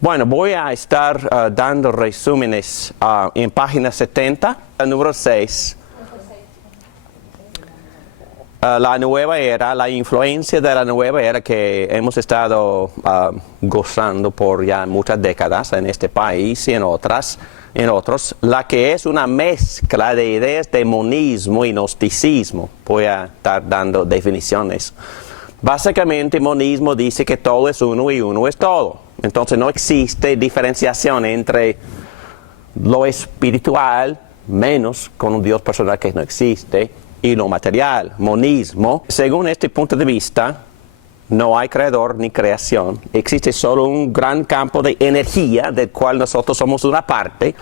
Bueno, voy a estar dando resúmenes en página 70, número 6. La nueva era, la influencia de la nueva era que hemos estado gozando por ya muchas décadas en este país y en otros, la que es una mezcla de ideas de monismo y gnosticismo. Voy a estar dando definiciones. Básicamente, monismo dice que todo es uno y uno es todo. Entonces no existe diferenciación entre lo espiritual, menos con un Dios personal que no existe, y lo material, monismo. Según este punto de vista, no hay creador ni creación. Existe solo un gran campo de energía del cual nosotros somos una parte.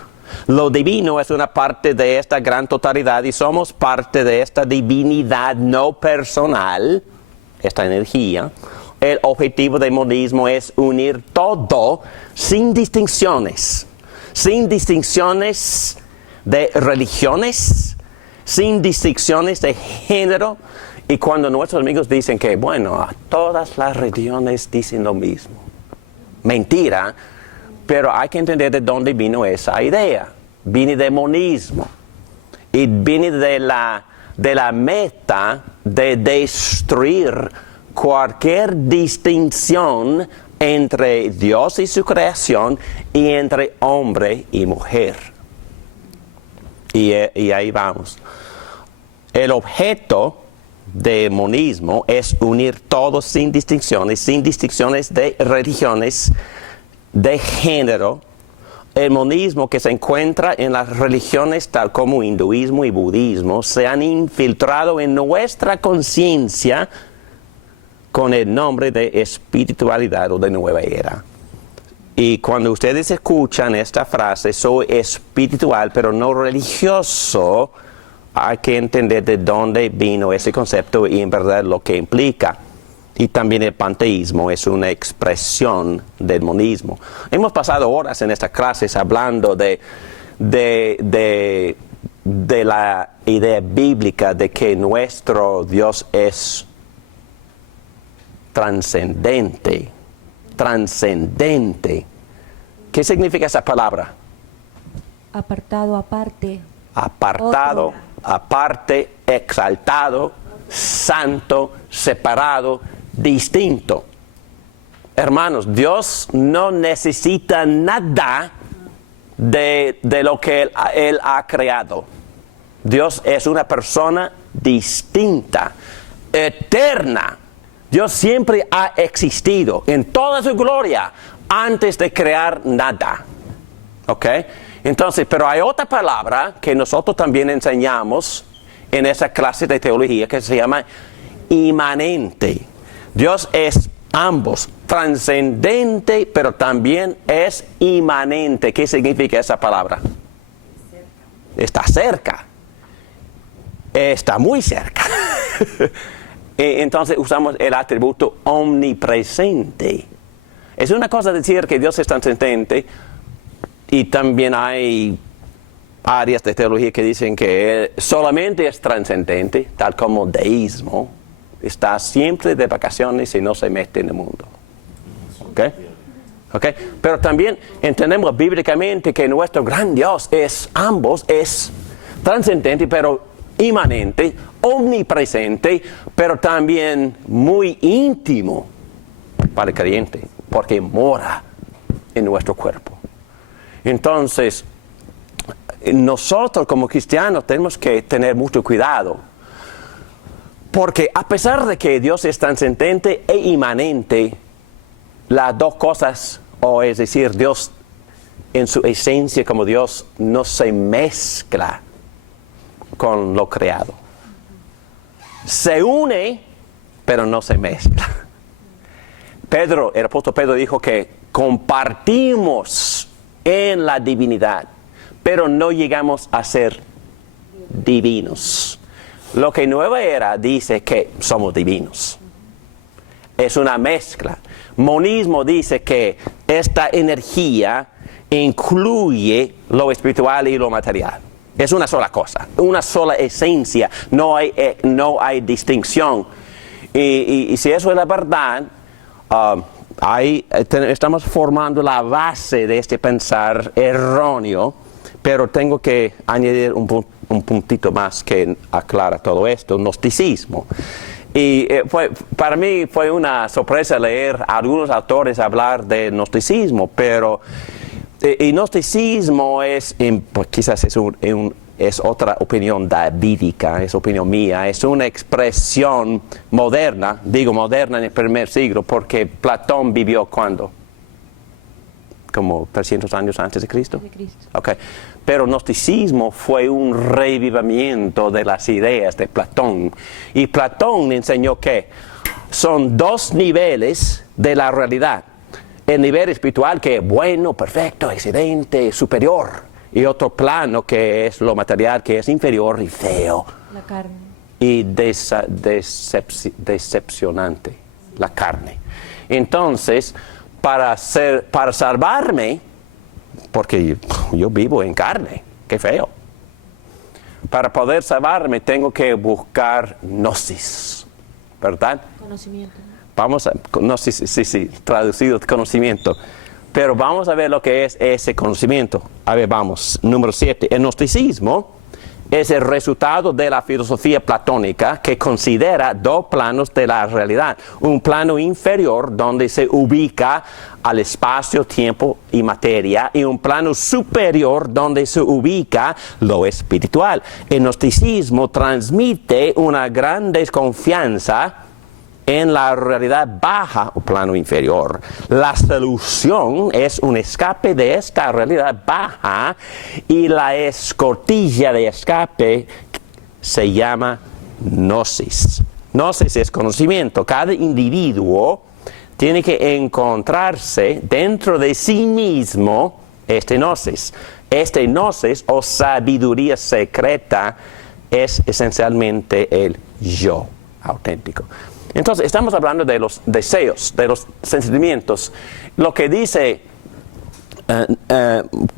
Lo divino es una parte de esta gran totalidad y somos parte de esta divinidad no personal, esta energía. El objetivo del monismo es unir todo sin distinciones de religiones, sin distinciones de género. Y cuando nuestros amigos dicen que, bueno, todas las religiones dicen lo mismo. Mentira, pero hay que entender de dónde vino esa idea. Viene del monismo y viene de la meta de destruir cualquier distinción entre Dios y su creación y entre hombre y mujer. Y ahí vamos. El objeto del monismo es unir todo sin distinciones de religiones, de género. El monismo que se encuentra en las religiones tal como hinduismo y budismo se han infiltrado en nuestra conciencia con el nombre de espiritualidad o de nueva era. Y cuando ustedes escuchan esta frase, soy espiritual pero no religioso, hay que entender de dónde vino ese concepto y en verdad lo que implica. Y también el panteísmo es una expresión del monismo. Hemos pasado horas en estas clases hablando de la idea bíblica de que nuestro Dios es trascendente. ¿Qué significa esa palabra? Apartado, aparte. Apartado, aparte, exaltado, santo, separado, distinto. Hermanos, Dios no necesita nada de lo que Él ha creado. Dios es una persona distinta, eterna. Dios siempre ha existido en toda su gloria antes de crear nada. ¿Ok? Entonces, pero hay otra palabra que nosotros también enseñamos en esa clase de teología que se llama inmanente. Dios es ambos, trascendente, pero también es inmanente. ¿Qué significa esa palabra? Está cerca. Está muy cerca. Entonces usamos el atributo omnipresente. Es una cosa decir que Dios es trascendente y también hay áreas de teología que dicen que Él solamente es trascendente, tal como deísmo. Está siempre de vacaciones y no se mete en el mundo. ¿Ok? Pero también entendemos bíblicamente que nuestro gran Dios es ambos, es trascendente pero inmanente, omnipresente, pero también muy íntimo para el creyente, porque mora en nuestro cuerpo. Entonces, nosotros como cristianos tenemos que tener mucho cuidado, porque a pesar de que Dios es trascendente e inmanente, las dos cosas, o es decir, Dios en su esencia como Dios no se mezcla con lo creado. Se une, pero no se mezcla. El apóstol Pedro dijo que compartimos en la divinidad, pero no llegamos a ser divinos. Lo que Nueva Era dice que somos divinos. es una mezcla. Monismo dice que esta energía incluye lo espiritual y lo material. Es una sola cosa, una sola esencia, no hay distinción. Y si eso es la verdad, estamos formando la base de este pensar erróneo, pero tengo que añadir un puntito más que aclara todo esto, gnosticismo. Y para mí fue una sorpresa leer a algunos autores hablar de gnosticismo, pero el gnosticismo pues quizás es otra opinión davídica, es opinión mía, es una expresión moderna, digo moderna en el primer siglo, porque Platón vivió ¿cuándo? Como 300 años antes de Cristo. De Cristo. Okay. Pero el gnosticismo fue un revivimiento de las ideas de Platón. Y Platón enseñó que son dos niveles de la realidad. El nivel espiritual que es bueno, perfecto, excelente, superior. Y otro plano que es lo material, que es inferior y feo. La carne. Y decepcionante, la carne. Entonces, para salvarme, porque yo vivo en carne, qué feo. Para poder salvarme tengo que buscar gnosis, ¿verdad? Conocimiento. Gnosis, sí, traducido conocimiento. Pero vamos a ver lo que es ese conocimiento. A ver, vamos, número 7. El gnosticismo es el resultado de la filosofía platónica que considera dos planos de la realidad. Un plano inferior donde se ubica al espacio, tiempo y materia, y un plano superior donde se ubica lo espiritual. El gnosticismo transmite una gran desconfianza en la realidad baja o plano inferior. La solución es un escape de esta realidad baja y la escotilla de escape se llama gnosis. Gnosis es conocimiento. Cada individuo tiene que encontrarse dentro de sí mismo este gnosis. Este gnosis o sabiduría secreta es esencialmente el yo auténtico. Entonces, estamos hablando de los deseos, de los sentimientos. Lo que dice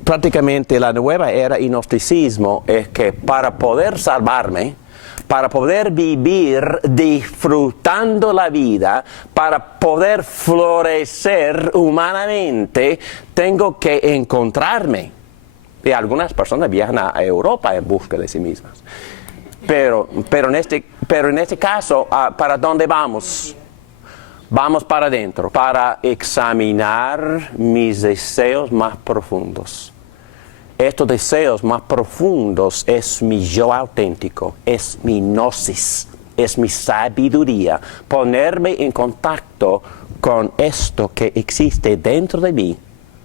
prácticamente la nueva era y gnosticismo es que para poder salvarme, para poder vivir disfrutando la vida, para poder florecer humanamente, tengo que encontrarme. Y algunas personas viajan a Europa en busca de sí mismas. Pero en este caso, ¿para dónde vamos? Vamos para adentro, para examinar mis deseos más profundos. Estos deseos más profundos es mi yo auténtico, es mi gnosis, es mi sabiduría. Ponerme en contacto con esto que existe dentro de mí.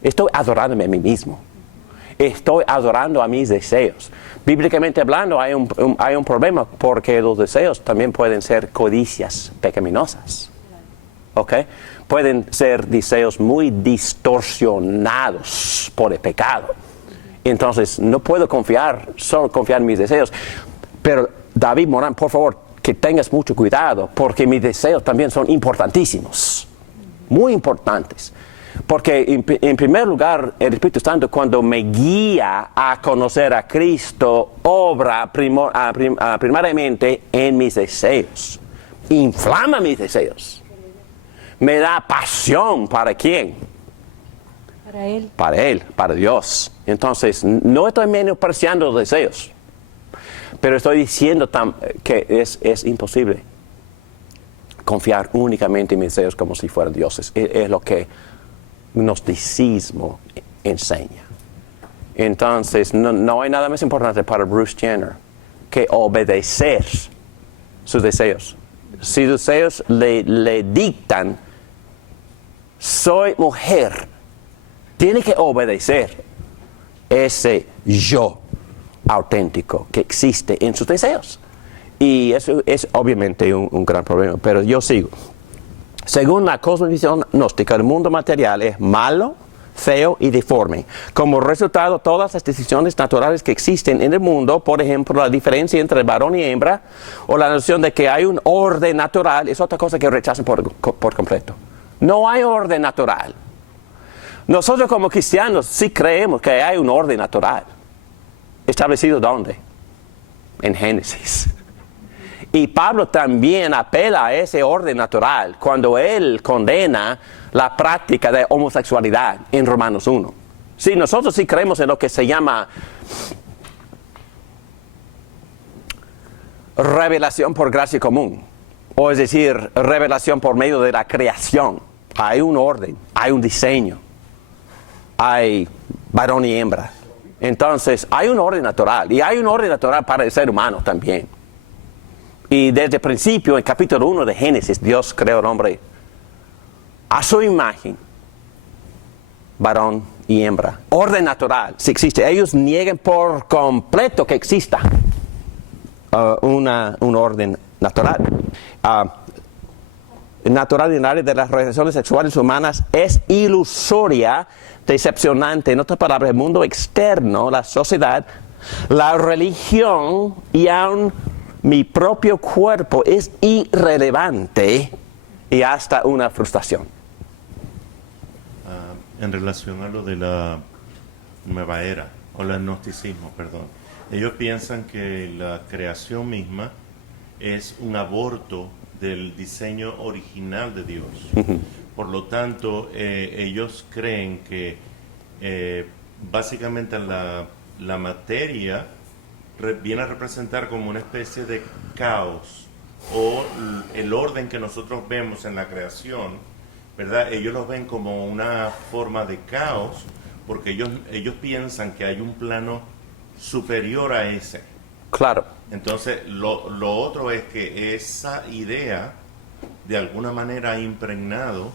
Estoy adorándome a mí mismo. Estoy adorando a mis deseos. Bíblicamente hablando, hay un problema porque los deseos también pueden ser codicias pecaminosas. ¿Ok? Pueden ser deseos muy distorsionados por el pecado. Entonces, no puedo solo confiar en mis deseos. Pero, David Morán, por favor, que tengas mucho cuidado porque mis deseos también son importantísimos. Muy importantes. Porque en primer lugar, el Espíritu Santo cuando me guía a conocer a Cristo, obra primariamente en mis deseos. Inflama mis deseos. Me da pasión. ¿Para quién? Para Él. Para Él, para Dios. Entonces, no estoy menospreciando los deseos. Pero estoy diciendo que es imposible confiar únicamente en mis deseos como si fueran dioses. Es lo que gnosticismo enseña. Entonces, no hay nada más importante para Bruce Jenner que obedecer sus deseos. Si sus deseos le dictan, soy mujer, tiene que obedecer ese yo auténtico que existe en sus deseos. Y eso es obviamente un gran problema, pero yo sigo. Según la cosmovisión gnóstica, el mundo material es malo, feo y deforme. Como resultado, todas las decisiones naturales que existen en el mundo, por ejemplo, la diferencia entre varón y hembra, o la noción de que hay un orden natural, es otra cosa que rechazan por completo. No hay orden natural. Nosotros como cristianos sí creemos que hay un orden natural. ¿Establecido dónde? En Génesis. Y Pablo también apela a ese orden natural cuando él condena la práctica de homosexualidad en Romanos 1. Sí, nosotros sí creemos en lo que se llama revelación por gracia común, o es decir, revelación por medio de la creación. Hay un orden, hay un diseño, hay varón y hembra. Entonces, hay un orden natural, y hay un orden natural para el ser humano también. Y desde el principio, en capítulo 1 de Génesis, Dios creó al hombre a su imagen, varón y hembra. Orden natural, si existe. Ellos niegan por completo que exista un orden natural. Natural en el área de las relaciones sexuales humanas es ilusoria, decepcionante. En otras palabras, el mundo externo, la sociedad, la religión y aún mi propio cuerpo es irrelevante y hasta una frustración. En relación a lo de la nueva era, o el gnosticismo, perdón. Ellos piensan que la creación misma es un aborto del diseño original de Dios. Por lo tanto, ellos creen que básicamente la materia viene a representar como una especie de caos, o el orden que nosotros vemos en la creación, ¿verdad? Ellos lo ven como una forma de caos, porque ellos piensan que hay un plano superior a ese. Claro. Entonces, lo otro es que esa idea, de alguna manera, ha impregnado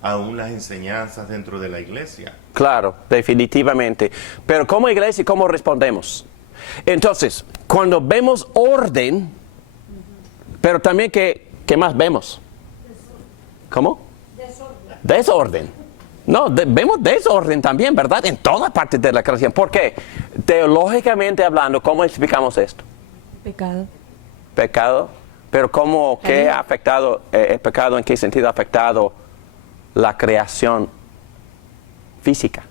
aún las enseñanzas dentro de la iglesia. Claro, definitivamente. Pero como iglesia, ¿cómo respondemos? Entonces, cuando vemos orden, pero también, ¿qué más vemos? ¿Cómo? Desorden. No, vemos desorden también, ¿verdad? En todas partes de la creación. ¿Por qué? Teológicamente hablando, ¿cómo explicamos esto? Pecado. Pecado. Pero ¿cómo, qué ha afectado, el pecado, en qué sentido ha afectado la creación física?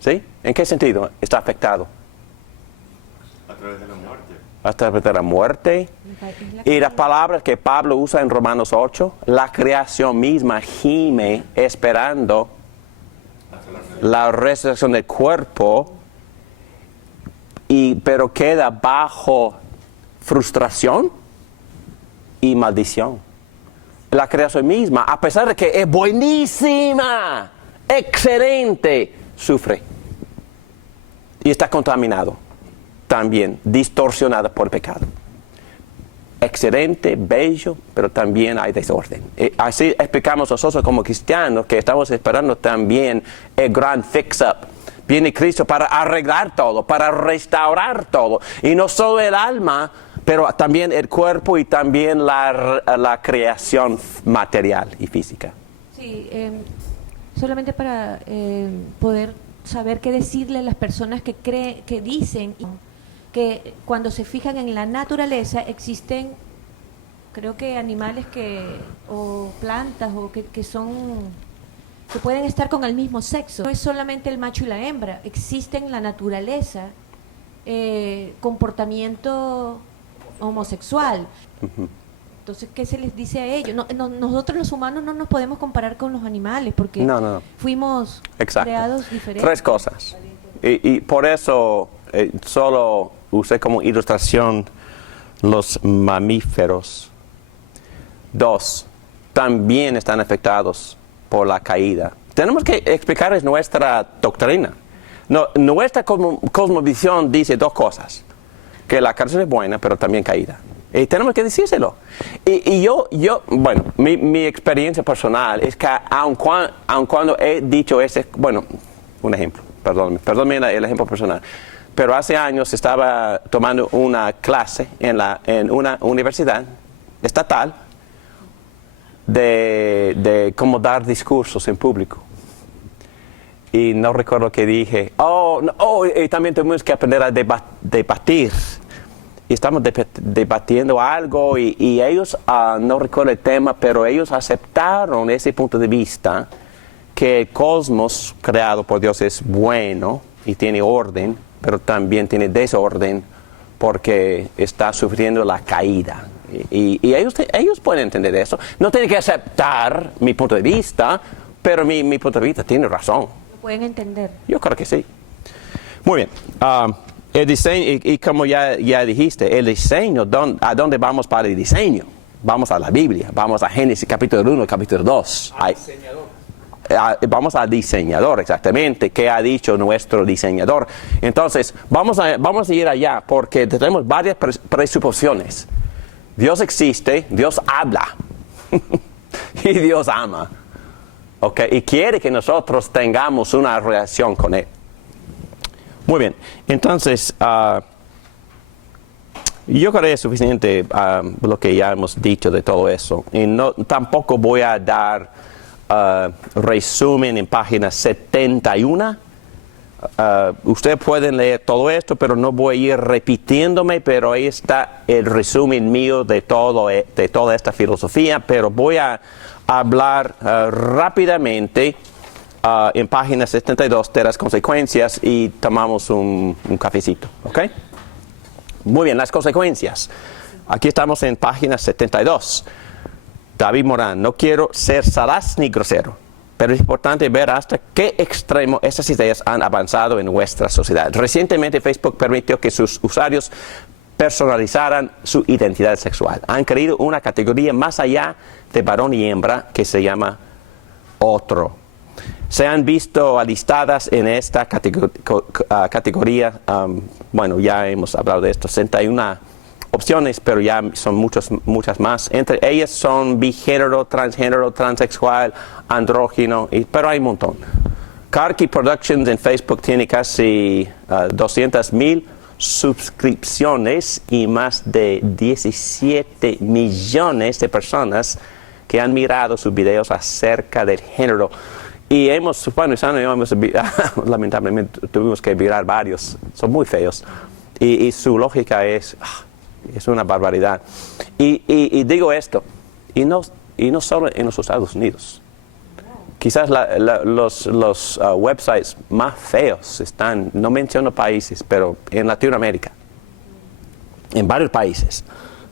¿Sí? ¿En qué sentido está afectado? A través de la muerte. A través de la muerte. Y las palabras que Pablo usa en Romanos 8, la creación misma gime esperando la resurrección del cuerpo, pero queda bajo frustración y maldición. La creación misma, a pesar de que es buenísima, excelente, sufre y está contaminado también, distorsionada por el pecado. Excelente, bello, pero también hay desorden. Así explicamos nosotros como cristianos, que estamos esperando también el gran fix-up. Viene Cristo para arreglar todo, para restaurar todo. Y no solo el alma, pero también el cuerpo y también la creación material y física. Sí, solamente para poder saber qué decirle a las personas que dicen que cuando se fijan en la naturaleza existen, creo que animales o plantas o que pueden estar con el mismo sexo. No es solamente el macho y la hembra, existen en la naturaleza comportamiento homosexual. Entonces, ¿qué se les dice a ellos? Nosotros los humanos no nos podemos comparar con los animales porque fuimos creados diferentes. Tres cosas. Y por eso solo usé como ilustración los mamíferos. 2, también están afectados por la caída. Tenemos que explicarles nuestra doctrina. Nuestra cosmovisión dice 2 cosas. Que la creación es buena, pero también caída. Y tenemos que decírselo. Y yo bueno, mi experiencia personal es que aun cuando he dicho ese, bueno, un ejemplo, perdónme el ejemplo personal, pero hace años estaba tomando una clase en una universidad estatal de cómo dar discursos en público. y no recuerdo qué dije. Y también tuvimos que aprender a debatir. Y estamos debatiendo algo y ellos, no recuerdo el tema, pero ellos aceptaron ese punto de vista que el cosmos creado por Dios es bueno y tiene orden, pero también tiene desorden porque está sufriendo la caída. Y ellos pueden entender eso. No tienen que aceptar mi punto de vista, pero mi punto de vista tiene razón. Lo pueden entender. Yo creo que sí. Muy bien. El diseño, y como ya dijiste, el diseño, ¿a dónde vamos para el diseño? Vamos a la Biblia, vamos a Génesis capítulo 1, capítulo 2. Vamos al diseñador, exactamente, ¿qué ha dicho nuestro diseñador? Entonces, vamos a ir allá porque tenemos varias presuposiciones. Dios existe, Dios habla y Dios ama. Okay, y quiere que nosotros tengamos una relación con Él. Muy bien, entonces, yo creo que es suficiente lo que ya hemos dicho de todo eso. Y tampoco voy a dar resumen en página 71. Ustedes pueden leer todo esto, pero no voy a ir repitiéndome, pero ahí está el resumen mío de toda esta filosofía, pero voy a hablar rápidamente en página 72 de las consecuencias y tomamos un cafecito, ¿ok? Muy bien, las consecuencias. Aquí estamos en página 72. David Morán, no quiero ser salaz ni grosero, pero es importante ver hasta qué extremo estas ideas han avanzado en nuestra sociedad. Recientemente Facebook permitió que sus usuarios personalizaran su identidad sexual. Han creado una categoría más allá de varón y hembra que se llama otro. Se han visto alistadas en esta categoría, bueno, ya hemos hablado de esto, 61 opciones, pero ya son muchas más. Entre ellas son bigénero, transgénero, transexual, andrógino, pero hay un montón. Karki Productions en Facebook tiene casi 200,000 suscripciones y más de 17 millones de personas que han mirado sus videos acerca del género. Y lamentablemente tuvimos que mirar varios, son muy feos. Y su lógica es una barbaridad. Y digo esto, y no solo en los Estados Unidos. Quizás los websites más feos están, no menciono países, pero en Latinoamérica, en varios países.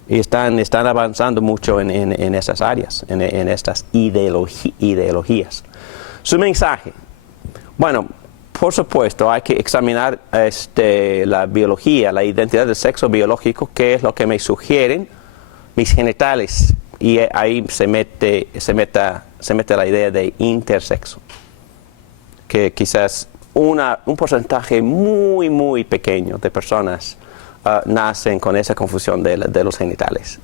Y están avanzando mucho en esas áreas, en estas ideologías. Su mensaje. Bueno, por supuesto, hay que examinar la biología, la identidad del sexo biológico, qué es lo que me sugieren mis genitales. Y ahí se mete la idea de intersexo, que quizás un porcentaje muy, muy pequeño de personas nacen con esa confusión de los genitales.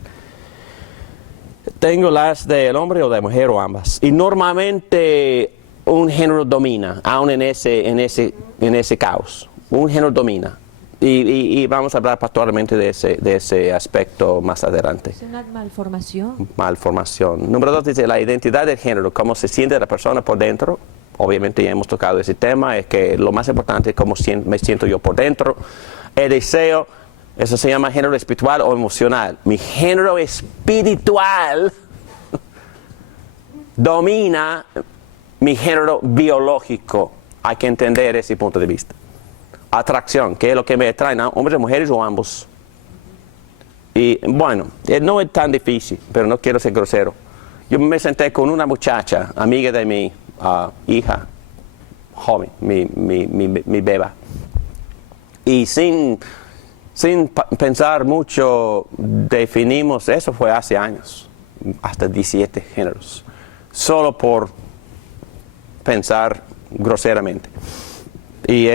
Tengo las del hombre o de mujer o ambas. Y normalmente un género domina, aún en ese caos. Un género domina. Y vamos a hablar pastoralmente de ese aspecto más adelante. Es una malformación. Malformación. Número 2 dice la identidad del género, cómo se siente la persona por dentro. Obviamente ya hemos tocado ese tema, es que lo más importante es cómo me siento yo por dentro. El deseo, eso se llama género espiritual o emocional. Mi género espiritual domina mi género biológico. Hay que entender ese punto de vista. Atracción, que es lo que me atrae, ¿no? Hombres, mujeres o ambos. Y bueno, no es tan difícil, pero no quiero ser grosero. Yo me senté con una muchacha, amiga de mi hija, joven, mi beba. Y sin pensar mucho, definimos, eso fue hace años, hasta 17 géneros, solo por pensar groseramente. Y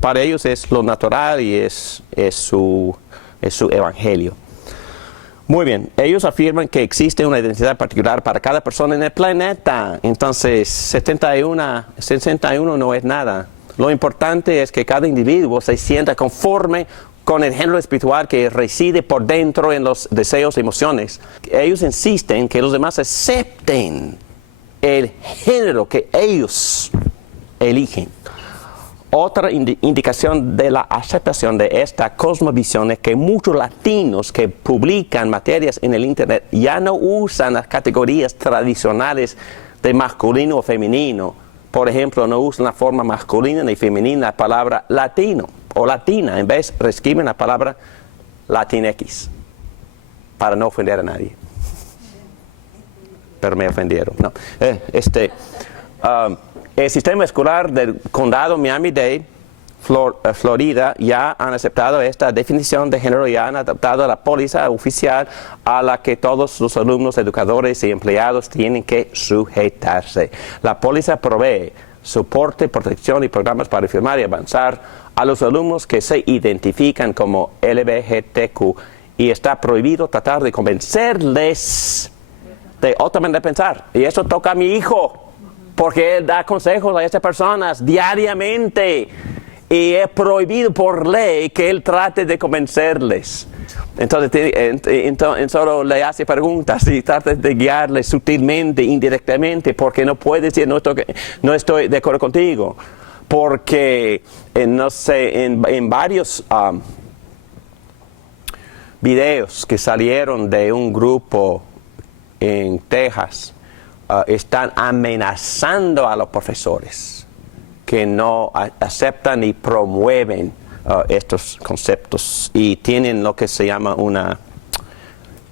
para ellos es lo natural y es su evangelio. Muy bien, ellos afirman que existe una identidad particular para cada persona en el planeta. Entonces, 61 no es nada. Lo importante es que cada individuo se sienta conforme con el género espiritual que reside por dentro en los deseos y emociones. Ellos insisten que los demás acepten el género que ellos eligen. Otra indicación de la aceptación de esta cosmovisión es que muchos latinos que publican materias en el Internet ya no usan las categorías tradicionales de masculino o femenino. Por ejemplo, no usan la forma masculina ni femenina la palabra latino o latina. En vez, reescriben la palabra latinx para no ofender a nadie. Pero me ofendieron. No. El sistema escolar del condado Miami-Dade, Florida, ya han aceptado esta definición de género y han adaptado la póliza oficial a la que todos los alumnos, educadores y empleados tienen que sujetarse. La póliza provee soporte, protección y programas para informar y avanzar a los alumnos que se identifican como LGBTQ y está prohibido tratar de convencerles de otra manera de pensar. Y eso toca a mi hijo, porque él da consejos a estas personas diariamente y es prohibido por ley que él trate de convencerles. Entonces solo le hace preguntas y trata de guiarles sutilmente, indirectamente, porque no puede decir no estoy de acuerdo contigo. Porque, no sé, en varios videos que salieron de un grupo en Texas, están amenazando a los profesores que no aceptan ni promueven estos conceptos y tienen lo que se llama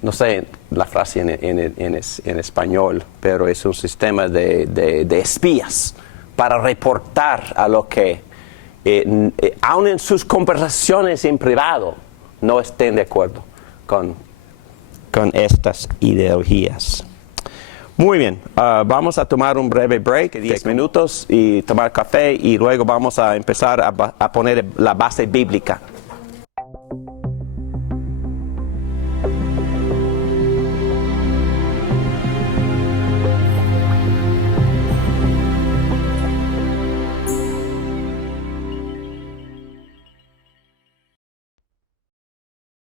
no sé la frase en español, pero es un sistema de espías para reportar a lo que, aun en sus conversaciones en privado, no estén de acuerdo con estas ideologías. Muy bien, vamos a tomar un breve break, 10 minutos, y tomar café, y luego vamos a empezar a poner la base bíblica.